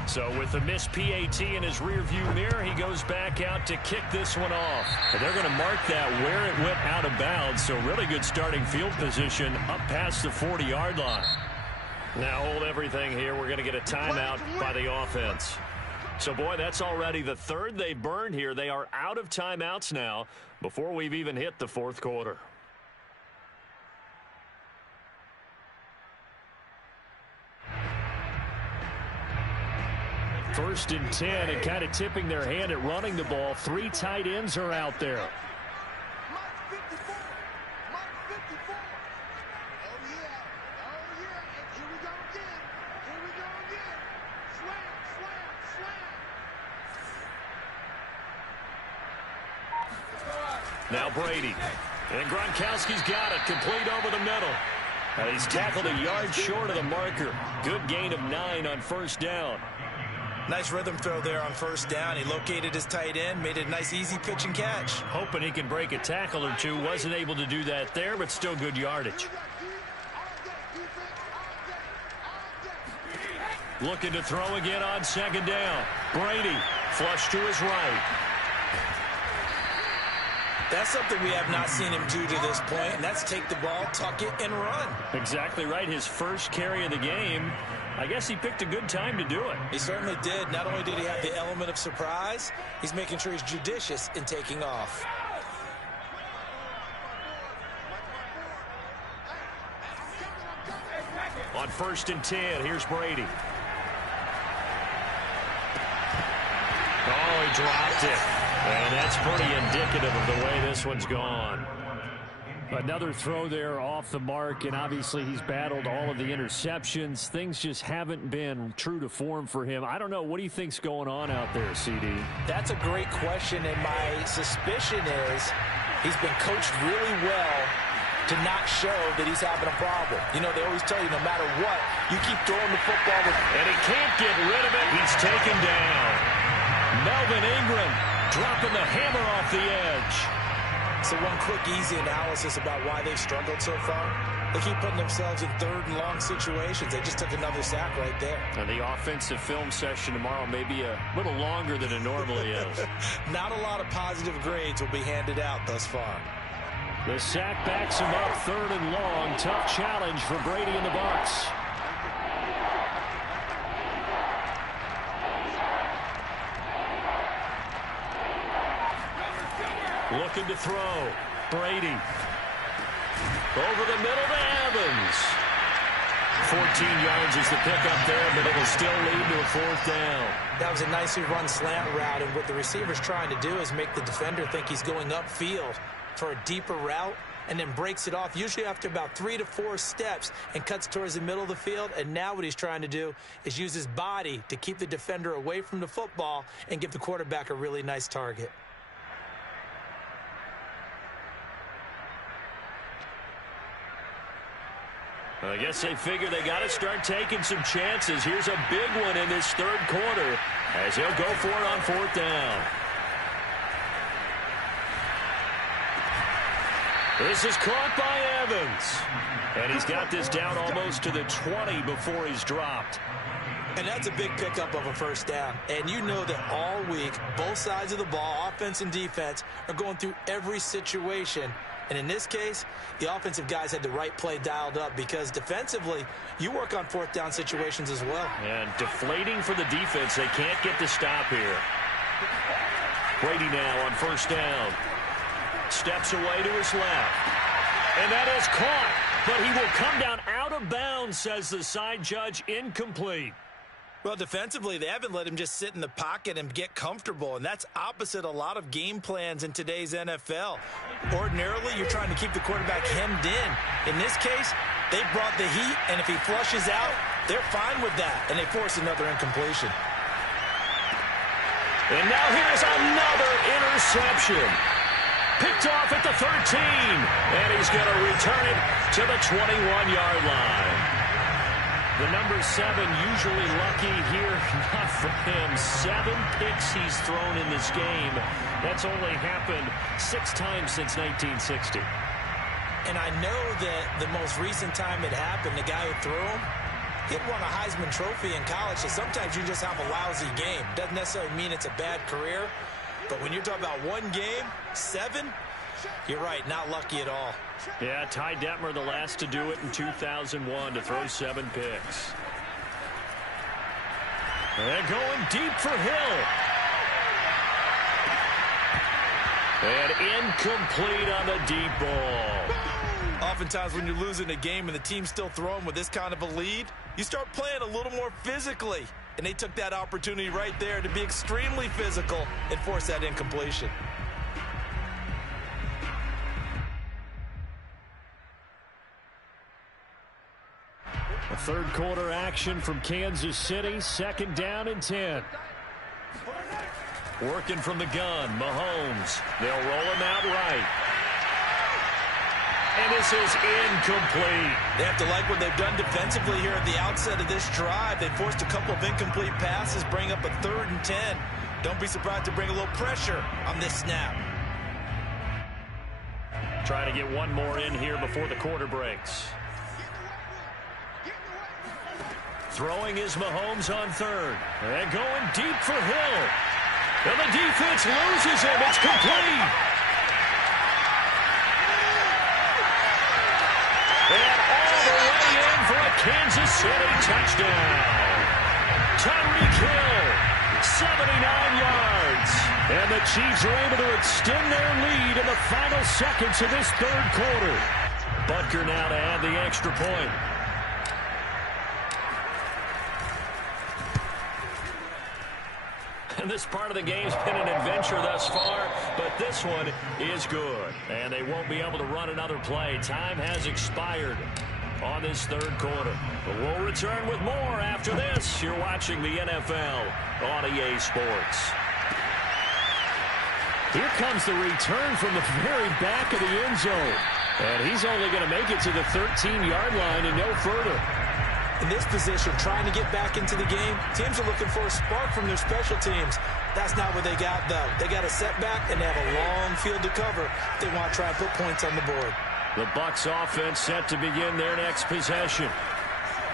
So with the missed PAT in his rearview mirror, he goes back out to kick this one off. And they're going to mark that where it went out of bounds. So really good starting field position up past the 40-yard line. Now hold everything here. We're going to get a timeout by the offense. So, boy, that's already the 3rd they've burned here. They are out of timeouts now before we've even hit the 4th quarter. First and 10, and kind of tipping their hand at running the ball. 3 tight ends are out there. Now Brady. And Gronkowski's got it. Complete over the middle. And he's tackled a yard short of the marker. Good gain of 9 on 1st down. Nice rhythm throw there on 1st down. He located his tight end, made it a nice easy pitch and catch. Hoping he can break a tackle or two. Wasn't able to do that there, but still good yardage. Looking to throw again on 2nd down. Brady flush to his right. That's something we have not seen him do to this point, and that's take the ball, tuck it, and run. Exactly right. His first carry of the game. I guess he picked a good time to do it. He certainly did. Not only did he have the element of surprise, he's making sure he's judicious in taking off. On 1st and 10, here's Brady. Oh, he dropped it. And that's pretty indicative of the way this one's gone. Another throw there off the mark, and obviously he's battled all of the interceptions. Things just haven't been true to form for him. I don't know. What do you think's going on out there, CD? That's a great question, and my suspicion is he's been coached really well to not show that he's having a problem. You know, they always tell you no matter what, you keep throwing the football. And he can't get rid of it. He's taken down. Melvin Ingram dropping the hammer off the edge. So one quick, easy analysis about why they've struggled so far. They keep putting themselves in 3rd and long situations. They just took another sack right there. And the offensive film session tomorrow may be a little longer than it normally is. Not a lot of positive grades will be handed out thus far. The sack backs him up 3rd and long. Tough challenge for Brady and the Bucs. Looking to throw. Brady. Over the middle to Evans. 14 yards is the pickup there, but it'll still lead to a 4th down. That was a nicely run slant route, and what the receiver's trying to do is make the defender think he's going upfield for a deeper route. and then breaks it off, usually after about 3 to 4 steps, and cuts towards the middle of the field. And now what he's trying to do is use his body to keep the defender away from the football and give the quarterback a really nice target. I guess they figure they got to start taking some chances. Here's a big one in this third quarter as he'll go for it on 4th down. This is caught by Evans. And he's got this down almost to the 20 before he's dropped. And that's a big pickup of a 1st down. And you know that all week, both sides of the ball, offense and defense, are going through every situation. And in this case, the offensive guys had the right play dialed up because defensively, you work on 4th down situations as well. And deflating for the defense. They can't get the stop here. Brady now on 1st down. Steps away to his left. And that is caught. But he will come down out of bounds, says the side judge. Incomplete. Well, defensively, they haven't let him just sit in the pocket and get comfortable, and that's opposite a lot of game plans in today's NFL. Ordinarily, you're trying to keep the quarterback hemmed in. In this case, they brought the heat, and if he flushes out, they're fine with that, and they force another incompletion. And now here's another interception. Picked off at the 13, and he's going to return it to the 21-yard line. The number 7 usually lucky here, not for him. 7 picks he's thrown in this game. That's only happened 6 times since 1960. And I know that the most recent time it happened, the guy who threw him, he'd won a Heisman Trophy in college, so sometimes you just have a lousy game. Doesn't necessarily mean it's a bad career, but when you're talking about one game, 7, you're right, not lucky at all. Yeah, Ty Detmer, the last to do it in 2001, to throw 7 picks. And going deep for Hill. And incomplete on the deep ball. Oftentimes when you're losing a game and the team's still throwing with this kind of a lead, you start playing a little more physically. And they took that opportunity right there to be extremely physical and force that incompletion. A third quarter action from Kansas City. 2nd down and 10. Working from the gun, Mahomes. They'll roll him out right. And this is incomplete. They have to like what they've done defensively here at the outset of this drive. They forced a couple of incomplete passes, bring up a 3rd and 10. Don't be surprised to bring a little pressure on this snap. Trying to get one more in here before the quarter breaks. Throwing is Mahomes on 3rd. And going deep for Hill. And the defense loses him. It's complete. And all the way in for a Kansas City touchdown. Tyreek Hill, 79 yards. And the Chiefs are able to extend their lead in the final seconds of this third quarter. Butker now to add the extra point. And this part of the game's been an adventure thus far, but this one is good. And they won't be able to run another play. Time has expired on this third quarter. But we'll return with more after this. You're watching the NFL on EA Sports. Here comes the return from the very back of the end zone. And he's only going to make it to the 13-yard line and no further. In this position, trying to get back into the game, teams are looking for a spark from their special teams. That's not what they got, though. They got a setback, and they have a long field to cover if they want to try and put points on the board. The Bucs offense set to begin their next possession.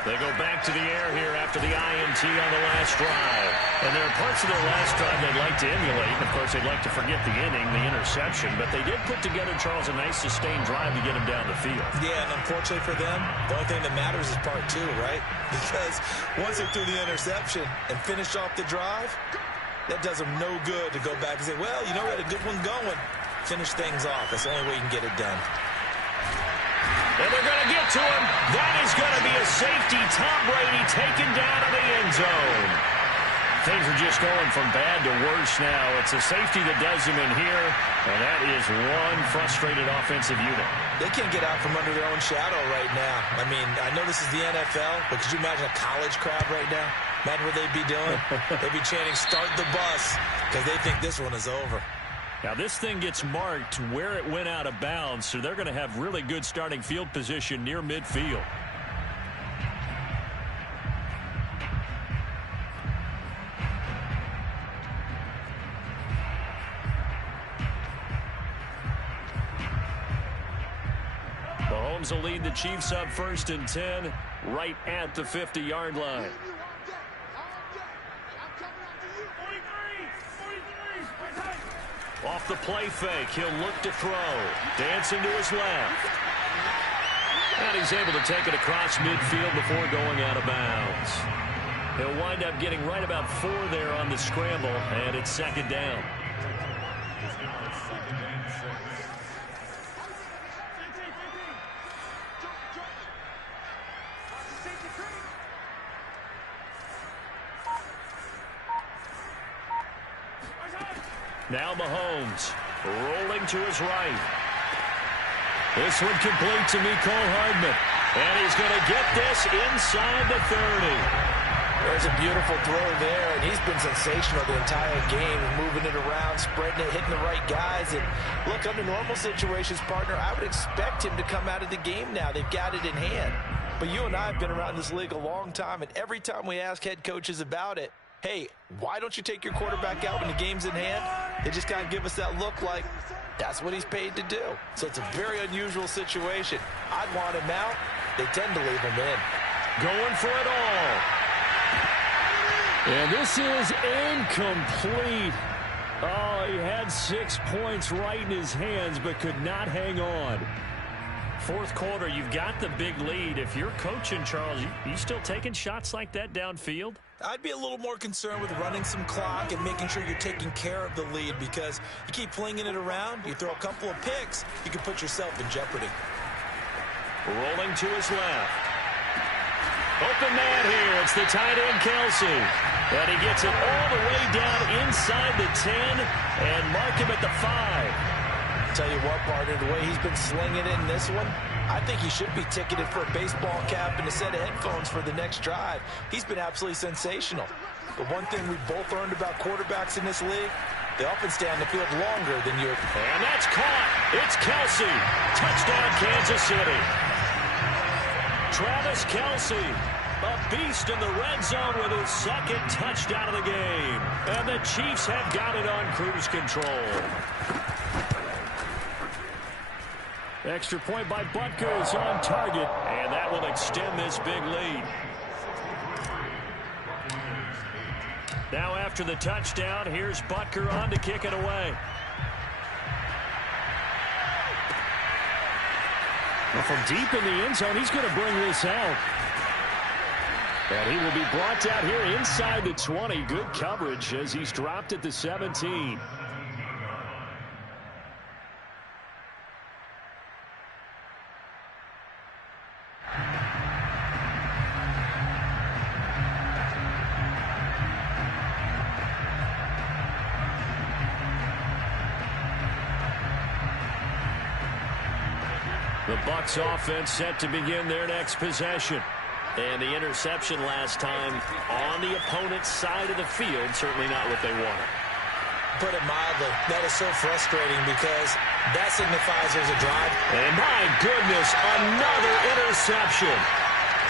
They go back to the air here after the INT on the last drive. And there are parts of their last drive they'd like to emulate. Of course, they'd like to forget the inning, the interception. But they did put together, Charles, a nice sustained drive to get them down the field. Yeah, and unfortunately for them, the only thing that matters is part 2, right? Because once they threw the interception and finished off the drive, that does them no good to go back and say, well, you know, we had a good one going. Finish things off. That's the only way you can get it done. And they're going to get to him. That is going to be a safety. Tom Brady taken down in the end zone. Things are just going from bad to worse now. It's a safety that does him in here, and that is one frustrated offensive unit. They can't get out from under their own shadow right now. I mean, I know this is the NFL, but could you imagine a college crowd right now? Imagine what they'd be doing. They'd be chanting, "Start the bus," because they think this one is over. Now, this thing gets marked where it went out of bounds, so they're going to have really good starting field position near midfield. Mahomes will lead the Chiefs up 1st and 10 right at the 50-yard line. Off the play fake, he'll look to throw. Dancing to his left. And he's able to take it across midfield before going out of bounds. He'll wind up getting right about 4 there on the scramble, and it's 2nd down. Now Mahomes rolling to his right. This one complete to Mecole Hardman. And he's going to get this inside the 30. There's a beautiful throw there, and he's been sensational the entire game, moving it around, spreading it, hitting the right guys. And look, under normal situations, partner, I would expect him to come out of the game now. They've got it in hand. But you and I have been around this league a long time, and every time we ask head coaches about it, hey, why don't you take your quarterback out when the game's in hand? They just kind of give us that look like that's what he's paid to do. So it's a very unusual situation. I'd want him out. They tend to leave him in. Going for it all. And this is incomplete. Oh, he had 6 points right in his hands but could not hang on. 4th quarter, you've got the big lead. If you're coaching, Charles, you still taking shots like that downfield? I'd be a little more concerned with running some clock and making sure you're taking care of the lead, because you keep flinging it around, you throw a couple of picks, you can put yourself in jeopardy. Rolling to his left. Open man here. It's the tight end, Kelsey. And he gets it all the way down inside the 10 and mark him at the 5. Tell you what, partner, the way he's been slinging it in this one, I think he should be ticketed for a baseball cap and a set of headphones for the next drive. He's been absolutely sensational. But one thing we've both learned about quarterbacks in this league, they often stay on the field longer than you. And that's caught. It's Kelsey. Touchdown, Kansas City. Travis Kelsey, a beast in the red zone with his 2nd touchdown of the game. And the Chiefs have got it on cruise control. Extra point by Butker is on target, and that will extend this big lead. Now after the touchdown, here's Butker on to kick it away. Well, from deep in the end zone, he's going to bring this out. And he will be brought down here inside the 20. Good coverage as he's dropped at the 17. The Bucs offense set to begin their next possession. And the interception last time on the opponent's side of the field, certainly not what they wanted. Put it mildly, that is so frustrating because that signifies there's a drive. And my goodness, another interception.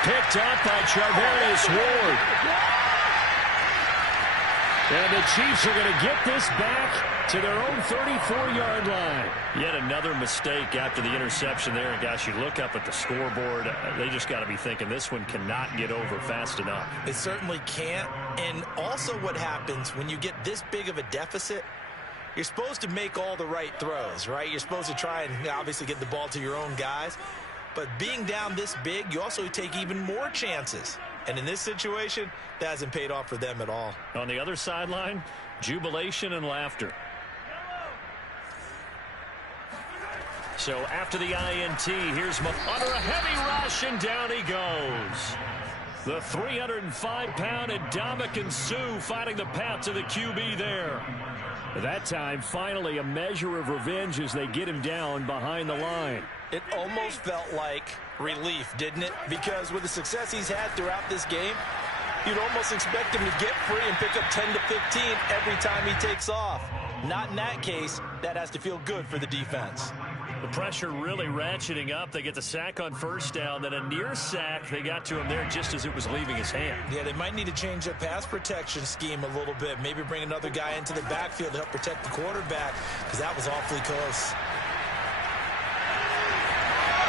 Picked up by Charvarius Ward. And the Chiefs are going to get this back to their own 34-yard line. Yet another mistake after the interception there. And, gosh, you look up at the scoreboard, they just got to be thinking this one cannot get over fast enough. It certainly can't. And also what happens when you get this big of a deficit, you're supposed to make all the right throws, right? You're supposed to try and obviously get the ball to your own guys. But being down this big, you also take even more chances. And in this situation, that hasn't paid off for them at all. On the other sideline, jubilation and laughter. So after the INT, here's under a heavy rush, and down he goes. The 305-pound Ndamukong Suh finding the path to the QB there. At that time, finally a measure of revenge as they get him down behind the line. It almost felt like relief, didn't it? Because with the success he's had throughout this game, you'd almost expect him to get free and pick up 10 to 15 every time he takes off. Not in that case. That has to feel good for the defense. The pressure really ratcheting up. They get the sack on first down, then a near sack. They got to him there just as it was leaving his hand. Yeah, they might need to change their pass protection scheme a little bit. Maybe bring another guy into the backfield to help protect the quarterback, because that was awfully close.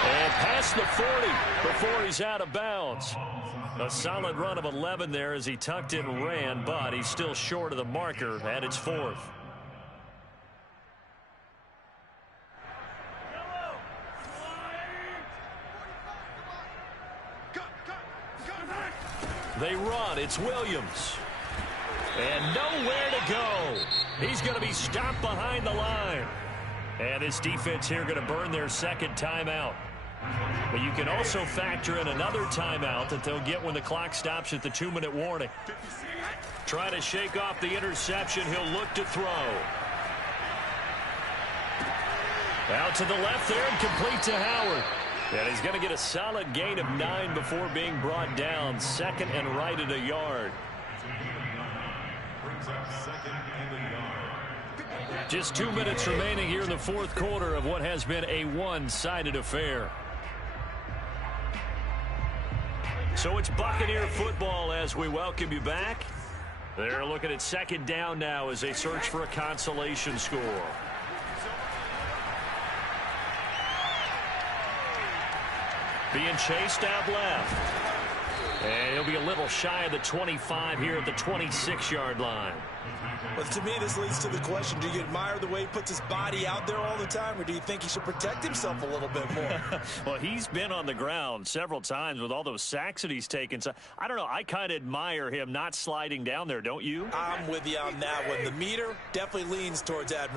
And past the 40 before he's out of bounds. A solid run of 11 there as he tucked it and ran, but he's still short of the marker, and it's 4th. They run. It's Williams. And nowhere to go. He's going to be stopped behind the line. And this defense here going to burn their second timeout. But you can also factor in another timeout that they'll get when the clock stops at the 2-minute warning. Trying to shake off the interception. He'll look to throw. Out to the left there and complete to Howard. And he's going to get a solid gain of 9 before being brought down. Second and right at a yard. Just 2 minutes remaining here in the fourth quarter of what has been a one-sided affair. So it's Buccaneer football as we welcome you back. They're looking at second down now as they search for a consolation score. Being chased out left. And he'll be a little shy of the 25 here at the 26-yard line. But to me, this leads to the question, do you admire the way he puts his body out there all the time, or do you think he should protect himself a little bit more? Well, he's been on the ground several times with all those sacks that he's taken. So I don't know. I kind of admire him not sliding down there, don't you? I'm with you on that one. The meter definitely leans towards admiration.